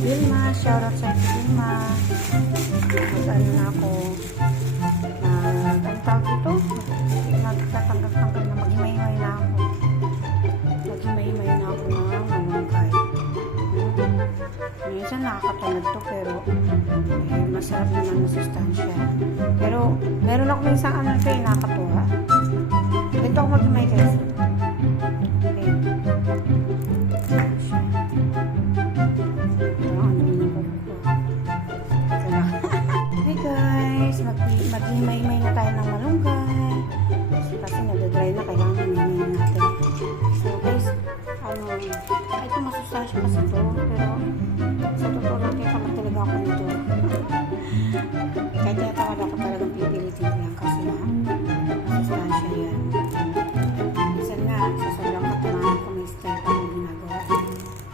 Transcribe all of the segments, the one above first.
Vilma, shoutout sa Vilma. Mag-ano na ako. Ang tawag ito? Nagtatanggal-tanggal na maghimay-himay na ako. Maghimay-himay na ako ng malunggay. Minsan nakakatamad to pero masarap naman na sustansya. Pero meron ako may isang ano ito yung nakakatuwa. Ganito ako maghimay guys. Okay. Hey guys, maghimay-himay na tayo ng malunggay. Kasi nag-dry na, kailangan himay natin. So guys, ito masustansya kasi ito. Pero sa totoo lang, kaya tamad talaga ako nito. Kaya tinatamad ako talagang pipilitin ko yan kasi masustansya yan. Minsan nga, sa sobrang katunahan ko may style pa akong ginagawa.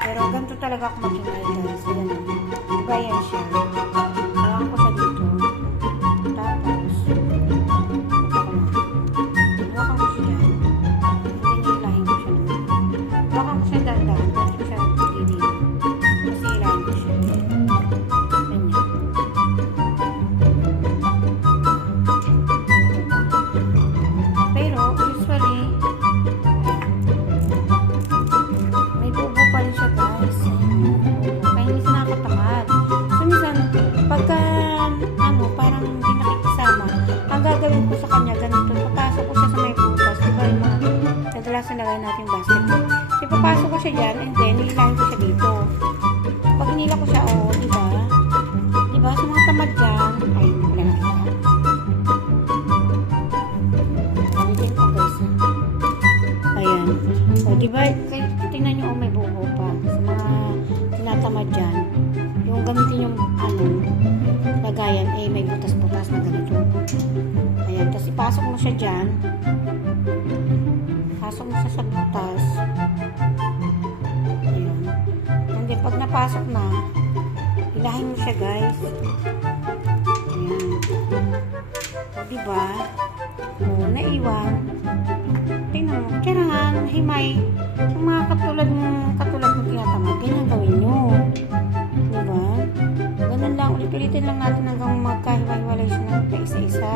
Pero ganito talaga ako maghimay guys. Yan, diba yan siya? Kailangan ko sa dito. Tapos, hawakan ko siya dyan. Hindi nilahin ko siya nun. Hawakan ko siya dahan-dahan. Tapos ko siya dito. Kasi ilahin ko siya. Ganyan. Pero, usually, may bubo pa rin siya guys. Kaya hindi siya nakakatamad. So, minsan, pagka, parang hindi nakikisama, ang gagawin ko sa kanya, ganito, papasok ko siya sa may butas. Diba yung mga kadalasan lagay natin yung basket. So, papasok ko siya dyan, and then, nilahin ko siya dito. Pag nila ko siya, diba? Diba, sa mga tamad dyan, ay, wala na kita. Ulitin ko, guys. Ayan. O, diba, tingnan nyo, may buho pa. Sa mga tinatamad dyan, yung gamitin yung, lagayan, may butas-butas na ganito. Ayan, tapos ipasok mo siya dyan. Pasok mo siya sa butas. Ayan. And then, pag napasok na, hilahin mo siya, guys. Ayan. O, diba? O, naiwan. Tingnan mo, kailangan, himay. Yung mga katulad mo tinatamad, ganyan gawin nyo. Diba? Ganun lang, ulit-ulitin lang natin hanggang magkahiwa-hiwalay siya ng isa-isa.